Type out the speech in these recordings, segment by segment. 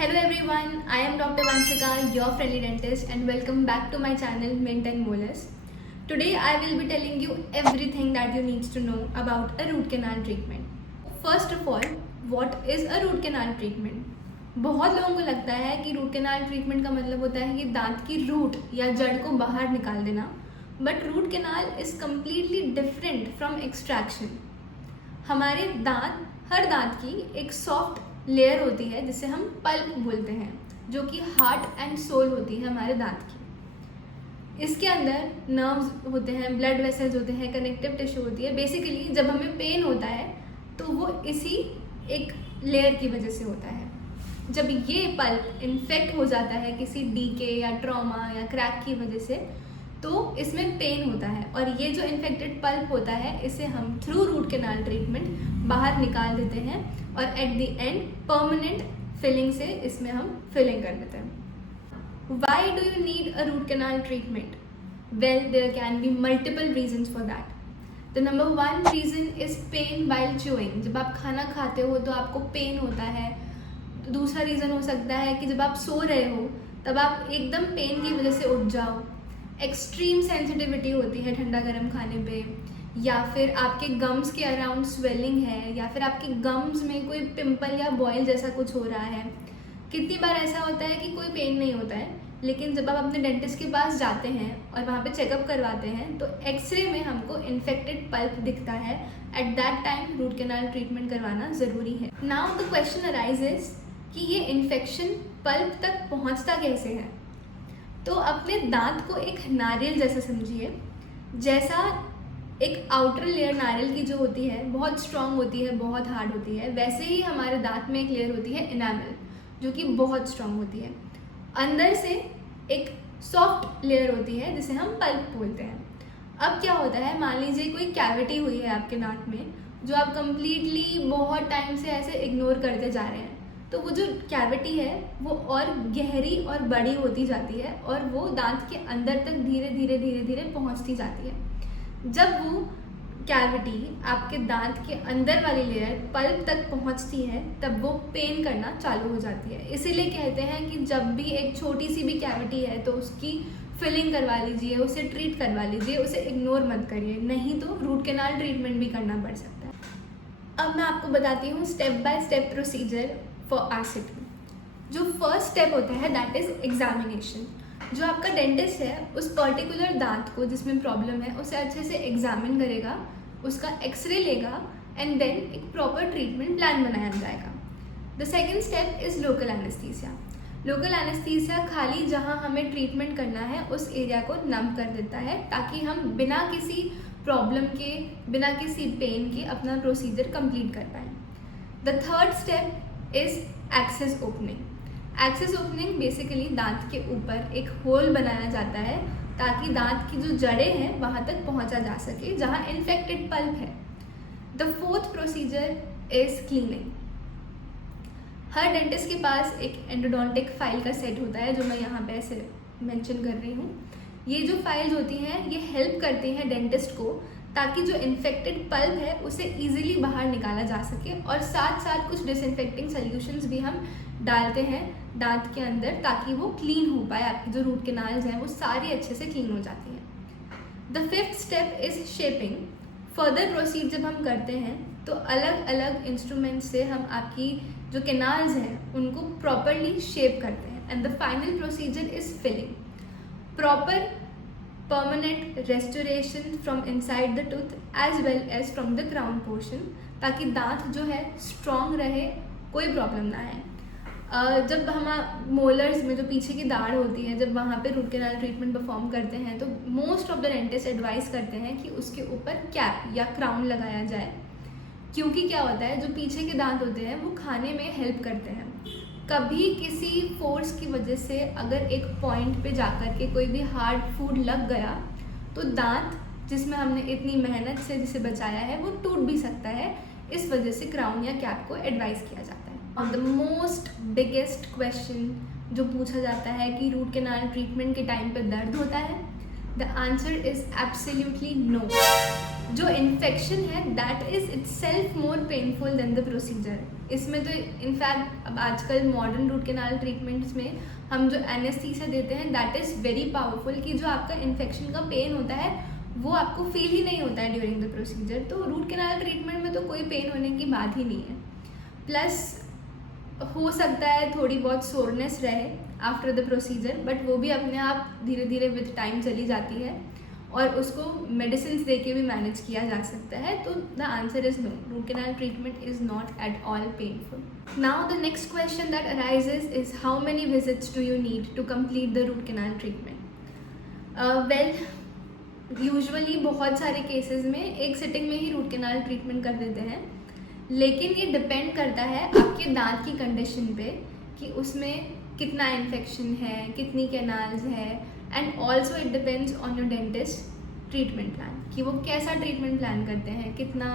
Hello everyone, I am Dr. Vanshika, your friendly dentist, and welcome back to my channel Mint and Molars. Today I will be telling you everything that you need to know about a root canal treatment. First of all, what is a root canal treatment? बहुत लोगों को लगता है कि root canal treatment का मतलब होता है कि दांत की रूट या जड़ को बाहर निकाल देना, but root canal is completely different from extraction. हमारे दांत, हर दांत की एक सॉफ्ट लेयर होती है जिसे हम पल्प बोलते हैं, जो कि हार्ट एंड सोल होती है हमारे दांत की. इसके अंदर नर्व्स होते हैं, ब्लड वेसल्स होते हैं, कनेक्टिव टिश्यू होती है. बेसिकली जब हमें पेन होता है तो वो इसी एक लेयर की वजह से होता है. जब ये पल्प इन्फेक्ट हो जाता है किसी डीके या ट्रॉमा या क्रैक की वजह से, तो इसमें पेन होता है, और ये जो इन्फेक्टेड पल्प होता है इसे हम थ्रू रूट कैनाल ट्रीटमेंट बाहर निकाल देते हैं, और at the end permanent filling से इसमें हम फिलिंग कर देते हैं. Why do you need a root canal treatment? Well, there can be multiple reasons for that. The number one reason is pain while chewing. जब आप खाना खाते हो तो आपको पेन होता है. दूसरा रीज़न हो सकता है कि जब आप सो रहे हो तब आप एकदम पेन की वजह से उठ जाओ. एक्सट्रीम सेंसिटिविटी होती है ठंडा गर्म खाने पे, या फिर आपके गम्स के अराउंड स्वेलिंग है, या फिर आपके गम्स में कोई पिंपल या बॉयल जैसा कुछ हो रहा है. कितनी बार ऐसा होता है कि कोई पेन नहीं होता है, लेकिन जब आप अपने डेंटिस्ट के पास जाते हैं और वहाँ पे चेकअप करवाते हैं तो एक्सरे में हमको इन्फेक्टेड पल्प दिखता है. At that time root canal treatment करवाना ज़रूरी है. नाउ द क्वेश्चन अराइजेस कि ये इन्फेक्शन पल्प तक पहुँचता कैसे है. तो अपने दांत को एक नारियल जैसा समझिए. जैसा एक आउटर लेयर नारियल की जो होती है बहुत स्ट्रॉन्ग होती है, बहुत हार्ड होती है, वैसे ही हमारे दांत में एक लेयर होती है इनामल, जो कि बहुत स्ट्रॉन्ग होती है. अंदर से एक सॉफ्ट लेयर होती है जिसे हम पल्प बोलते हैं. अब क्या होता है, मान लीजिए कोई कैविटी हुई है आपके दांत में जो आप कंप्लीटली बहुत टाइम से ऐसे इग्नोर करते जा रहे हैं, तो वो जो कैविटी है वो और गहरी और बड़ी होती जाती है, और वो दांत के अंदर तक धीरे धीरे धीरे धीरे पहुंचती जाती है. जब वो कैविटी आपके दांत के अंदर वाली लेयर पल्प तक पहुंचती है तब वो पेन करना चालू हो जाती है. इसीलिए कहते हैं कि जब भी एक छोटी सी भी कैविटी है तो उसकी फिलिंग करवा लीजिए, उसे ट्रीट करवा लीजिए, उसे इग्नोर मत करिए, नहीं तो रूट कैनाल ट्रीटमेंट भी करना पड़ सकता है. अब मैं आपको बताती हूँ step by step procedure for RCT. जो फर्स्ट स्टेप होता है दैट इज़ एग्जामिनेशन. जो आपका डेंटिस्ट है उस पर्टिकुलर दांत को जिसमें प्रॉब्लम है उसे अच्छे से एग्जामिन करेगा, उसका एक्सरे लेगा, एंड देन एक प्रॉपर ट्रीटमेंट प्लान बनाया जाएगा. The second step is local anaesthesia. Local anaesthesia खाली जहाँ हमें ट्रीटमेंट करना है उस एरिया को नम कर देता है, ताकि हम बिना किसी प्रॉब्लम के, बिना किसी पेन के अपना प्रोसीजर कंप्लीट कर पाएँ. The third step is access opening. Access opening basically दांत के ऊपर एक होल बनाया जाता है ताकि दांत की जो जड़ें हैं वहाँ तक पहुँचा जा सके जहाँ इन्फेक्टेड पल्प है. The fourth procedure is cleaning. Her dentist के पास एक एंडोडोंटिक फाइल का सेट होता है जो मैं यहाँ पे ऐसे मेंशन कर रही हूँ. ये जो फाइल्स होती हैं ये हेल्प करती हैं डेंटिस्ट को ताकि जो इन्फेक्टेड पल्प है उसे ईजिली बाहर निकाला जा सके, और साथ साथ कुछ डिसइंफेक्टिंग सॉल्यूशंस भी हम डालते हैं दांत के अंदर ताकि वो क्लीन हो पाए. आपकी जो रूट कैनाल्स हैं वो सारी अच्छे से क्लीन हो जाती हैं. The fifth step is shaping. Further proceed जब हम करते हैं तो अलग अलग इंस्ट्रूमेंट से हम आपकी जो कैनाल्स हैं उनको प्रॉपरली शेप करते हैं. And the final procedure is filling. Proper permanent restoration from inside the tooth as well as from the crown portion, ताकि दांत जो है स्ट्रॉन्ग रहे, कोई प्रॉब्लम ना आए. जब हम मोलर्स में जो पीछे की दाढ़ होती है, जब वहाँ पे रूट कैनाल ट्रीटमेंट परफॉर्म करते हैं तो most of the dentist advice करते हैं कि उसके ऊपर कैप या क्राउन लगाया जाए. क्योंकि क्या होता है, जो पीछे के दांत होते हैं वो खाने में हेल्प करते हैं. कभी किसी फोर्स की वजह से अगर एक पॉइंट पे जाकर के कोई भी हार्ड फूड लग गया तो दांत जिसमें हमने इतनी मेहनत से जिसे बचाया है वो टूट भी सकता है. इस वजह से क्राउन या कैप को एडवाइस किया जाता है. और द मोस्ट बिगेस्ट क्वेश्चन जो पूछा जाता है कि रूट कैनाल ट्रीटमेंट के टाइम पे दर्द होता है, the answer is absolutely no. जो इन्फेक्शन है that is itself more painful than the procedure. इसमें तो इनफैक्ट अब आजकल मॉडर्न रूट कैनाल ट्रीटमेंट्स में हम जो एनेस्थीसिया देते हैं दैट इज़ वेरी पावरफुल, कि जो आपका इन्फेक्शन का पेन होता है वो आपको फील ही नहीं होता है ड्यूरिंग द प्रोसीजर। तो रूट कैनाल ट्रीटमेंट में तो कोई पेन होने की बात ही नहीं है। प्लस हो सकता है थोड़ी बहुत सोरनेस रहे आफ्टर द प्रोसीजर, बट वो भी अपने आप धीरे धीरे विद टाइम चली जाती है और उसको मेडिसिन दे के भी मैनेज किया जा सकता है। तो the answer is no, root canal treatment is not at all painful. Now the next question that arises is how many visits do you need to complete the root canal treatment. Well, usually बहुत सारे cases में एक sitting में ही root canal treatment कर देते हैं, लेकिन ये डिपेंड करता है आपके दांत की कंडीशन पे कि उसमें कितना इन्फेक्शन है, कितनी कैनाल्स है, and also it depends on your dentist treatment plan कि वो कैसा ट्रीटमेंट प्लान करते हैं, कितना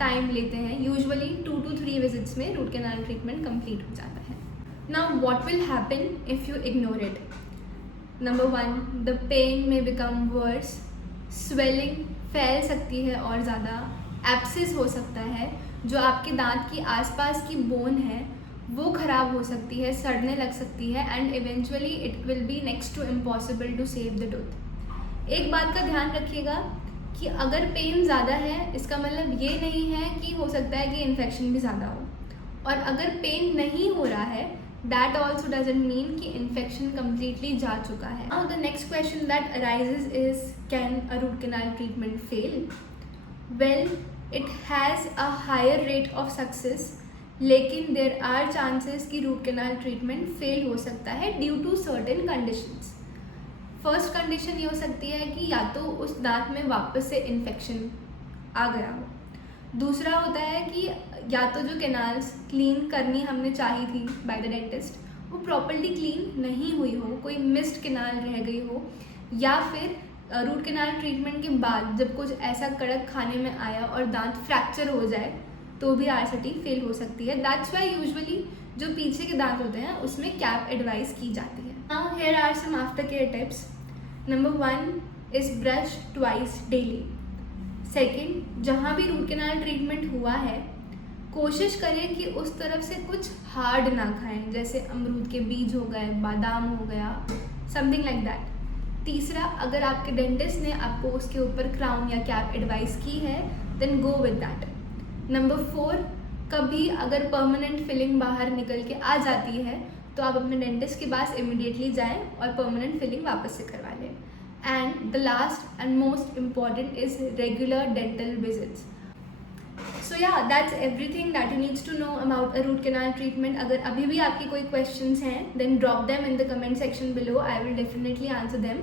टाइम लेते हैं। यूजुअली 2 to 3 विजिट्स में रूट कैनाल ट्रीटमेंट कंप्लीट हो जाता है। Now what will happen if you ignore it. Number 1, the pain may become worse, swelling फैल सकती है और ज़्यादा, एब्सिस हो सकता है, जो आपके दांत की आसपास की बोन है वो ख़राब हो सकती है, सड़ने लग सकती है, and eventually it will be next to impossible to save the tooth. एक बात का ध्यान रखिएगा कि अगर पेन ज़्यादा है इसका मतलब ये नहीं है कि हो सकता है कि इन्फेक्शन भी ज़्यादा हो, और अगर पेन नहीं हो रहा है that also doesn't mean कि infection completely जा चुका है। Now the next question that arises is, can a root canal treatment fail? Well, it has a higher rate of success, लेकिन there are chances कि root canal treatment fail हो सकता है due to certain conditions। First condition ये हो सकती है कि या तो उस दांत में वापस से infection आ गया हो, दूसरा होता है कि या तो जो कैनाल्स क्लीन करनी हमने चाही थी बाय द डेंटिस्ट वो प्रॉपर्ली क्लीन नहीं हुई हो, कोई मिस्ड कैनाल रह गई हो, या फिर रूट कैनाल ट्रीटमेंट के बाद जब कुछ ऐसा कड़क खाने में आया और दांत फ्रैक्चर हो जाए तो भी RCT फेल हो सकती है। दैट्स वाई यूजुअली जो पीछे के दांत होते हैं उसमें कैप एडवाइस की जाती है। Now here are some after care tips. Number 1 is brush twice daily. Second, जहाँ भी रूट कैनाल ट्रीटमेंट हुआ है कोशिश करें कि उस तरफ से कुछ हार्ड ना खाएं, जैसे अमरूद के बीज हो गए, बादाम हो गया, समथिंग लाइक दैट। तीसरा, अगर आपके डेंटिस्ट ने आपको उसके ऊपर क्राउन या कैप एडवाइस की है then go with that. Number 4, कभी अगर परमानेंट फिलिंग बाहर निकल के आ जाती है तो आप अपने डेंटिस्ट के पास इमिडिएटली जाएं और परमानेंट फिलिंग वापस से करवा लें। And the last and most important is regular dental visits. So yeah, that's everything that you need to know about a root canal treatment. अगर अभी भी आपकी कोई questions हैं then drop them in the comment section below. I will definitely answer them.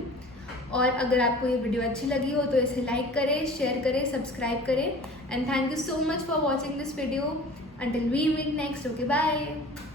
और अगर आपको ये वीडियो अच्छी लगी हो तो इसे लाइक करें, शेयर करें, सब्सक्राइब करें, and thank you so much for watching this video. Until we meet next, okay, bye.